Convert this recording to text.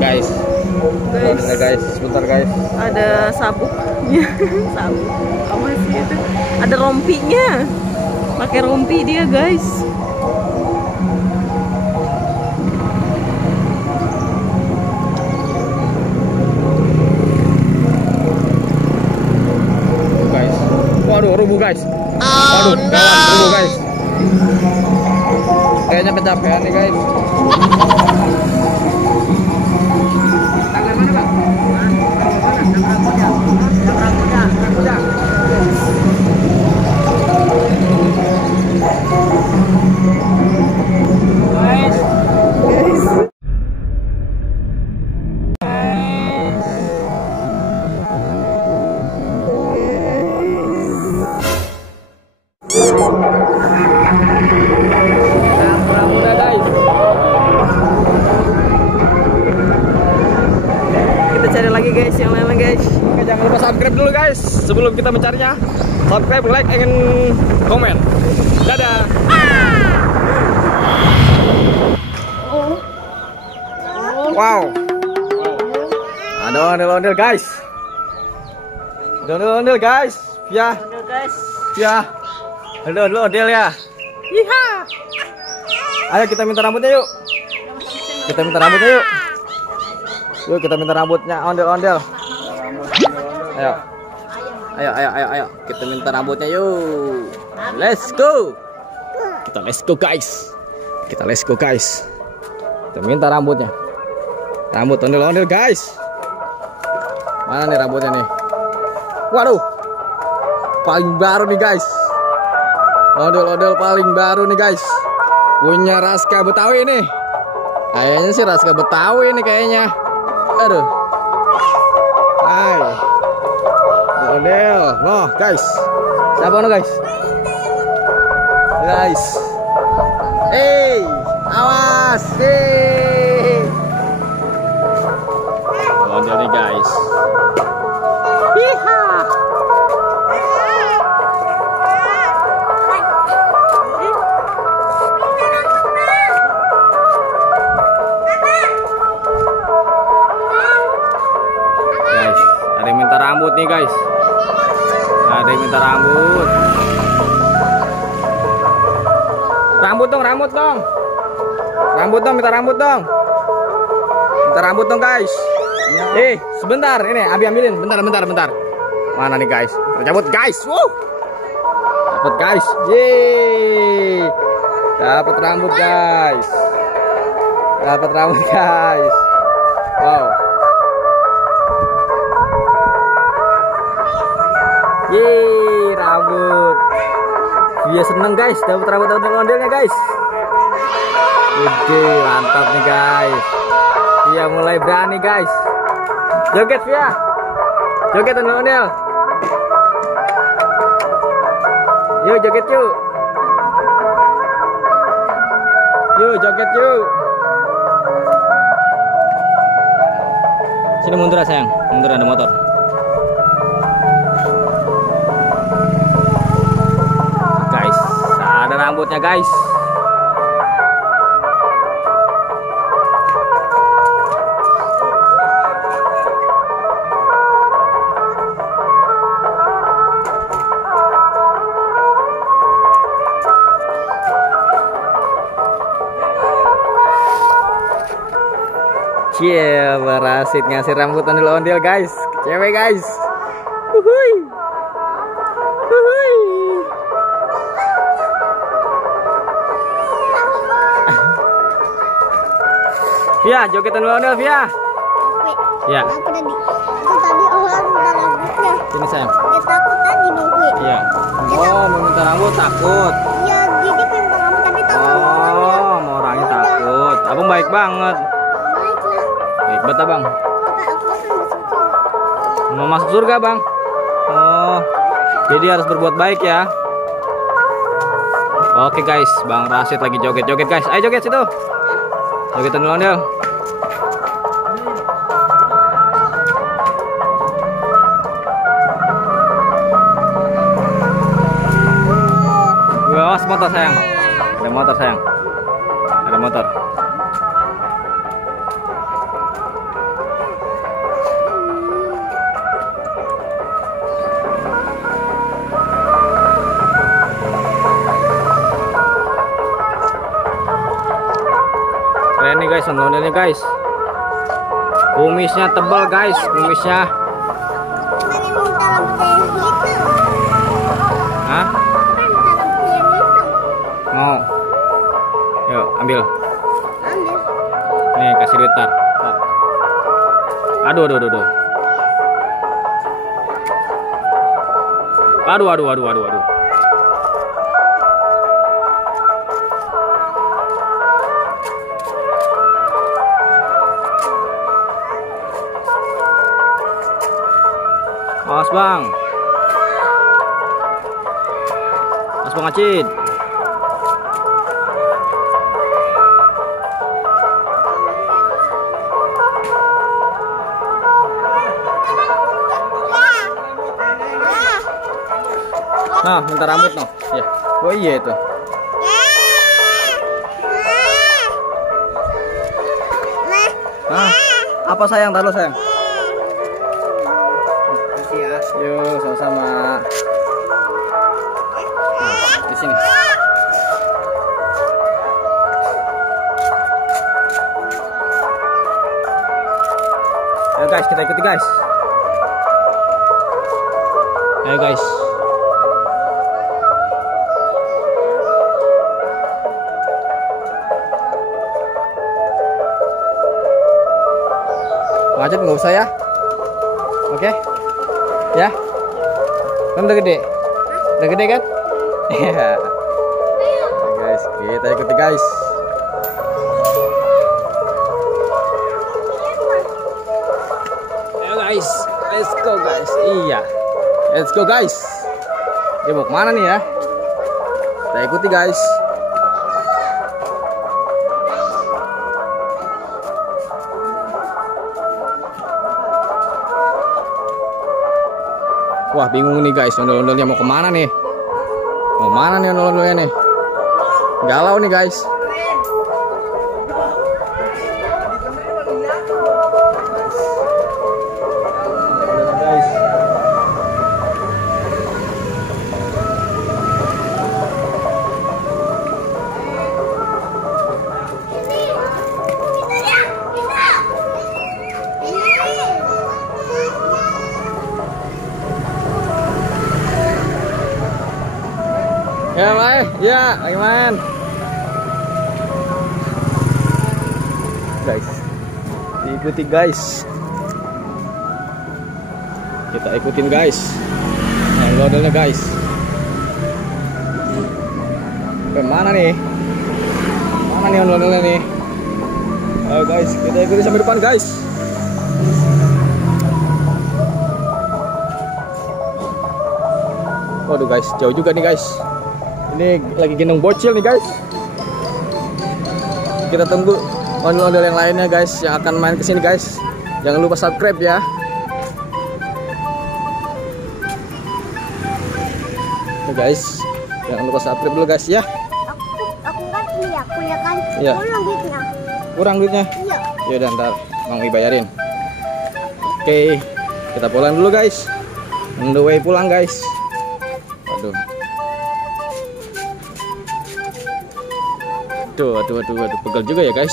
Guys, guys, sebentar guys. Ada sabuknya, sabuk apa sih itu? Ada rompinya, pakai rompi dia guys. Guys, waduh rubuh guys. Waduh, kawan rubuh guys. Kayaknya kecapean nih guys. Lagi guys yang lain guys. Oke, jangan lupa subscribe dulu guys sebelum kita mencarinya. Subscribe, like, and komen. Dadah. Wow. Ada ondel-ondel guys. Ada ondel-ondel guys. Ya. Ya. Ada ondel ya. Iha. Ayo kita minta rambutnya yuk. Kita minta rambutnya yuk. Yuk kita minta rambutnya ondel-ondel. Ayo. Ayo. Kita minta rambutnya yuk. Let's go. Kita let's go guys. Kita let's go guys. Kita minta rambutnya. Rambut ondel-ondel guys. Mana nih rambutnya nih? Waduh. Paling baru nih guys. Ondel-ondel paling baru nih guys. Punya Raska Betawi nih. Kayaknya sih Raska Betawi nih kayaknya. Aduh. Hai. Model. Noh, guys. Siapa no, guys? Guys. Hey, awas. Hey. Model nih, guys. Hiha. Rambut nih guys, ada yang minta rambut. Rambut dong, rambut dong, minta rambut dong, guys. Sebentar, ini Abi ambilin, bentar. Mana nih guys? Cabut guys, dapat guys, dapat rambut guys, wow. Yeay, rambut. Dia seneng guys, dapat rambut ondel-ondelnya guys. Oke, mantap nih guys. Dia mulai berani guys. Joget Via. Joget ondel-ondel. Yuk joget yuk. Yuk joget yuk. Sini mundur sayang, mundur ada motor. Rambutnya guys. Cie, berasit ngasih rambut ondel-ondel guys. Cewek guys. Uhuy. Via, joget ondel-ondel Via. Ya. Aku tadi orang minta rambutnya. Sini sayang. Dia takut tadi Bang Hui. Iya. Oh, mau minta rambut takut. Iya, jadi minta rambut tapi takut. Oh, mau orangnya takut. Abang baik banget. Baiklah. Baik banget abang. Aku akan masuk surga. Mau masuk surga bang. Oh, jadi harus berbuat baik ya. Oke guys, Bang Rasid lagi joget-joget guys. Ayo joget situ. Joget ondel-ondel. Awas motor sayang. Ada Ada motor sayang. Ada motor. Keren nih guys, ondel-ondelnya guys. Kumisnya tebal guys, kumisnya. Hah? Mau? Yuk, ambil. Nih, kasih duit tar. Aduh. Aduh. Awas bang. Awas bang Acid. Nah, minta rambut noh. Ya. Oh iya itu. Nah, apa sayang? Taruh sayang. Yuk, sama-sama. Di sini. Ayo guys, kita ikuti guys. Ayo guys. Macet nggak usah ya. Oke. Ya. Kan udah gede. Udah gede kan? Iya. Guys, kita ikuti guys. Ayo guys, let's go guys. Iya. Let's go guys. Dia mau kemana nih ya? Kita ikuti guys. Wah, bingung nih guys, ondel-ondelnya mau kemana nih? Mau mana nih ondel-ondelnya nih? Galau nih guys. Ya, Mai. Ya, lagi main. Guys. Diikuti, guys. Kita ikutin, guys. Yang modelnya, guys. Kemana nih? Mana nih modelnya nih? Ayo, guys. Kita ikuti sampai depan, guys. Waduh, guys. Jauh juga nih, guys. Ini lagi gendong bocil nih guys. Kita tunggu ondel-ondel yang lainnya guys yang akan main kesini guys. Jangan lupa subscribe ya. Oke guys, jangan lupa subscribe dulu guys ya. Aku kan punya kan. Iya. Kurang duitnya. Kurang duitnya? Iya. Yaudah ntar Mang bayarin. Oke, kita pulang dulu guys. On the way pulang guys. Aduh. Aduh, pegel juga ya guys.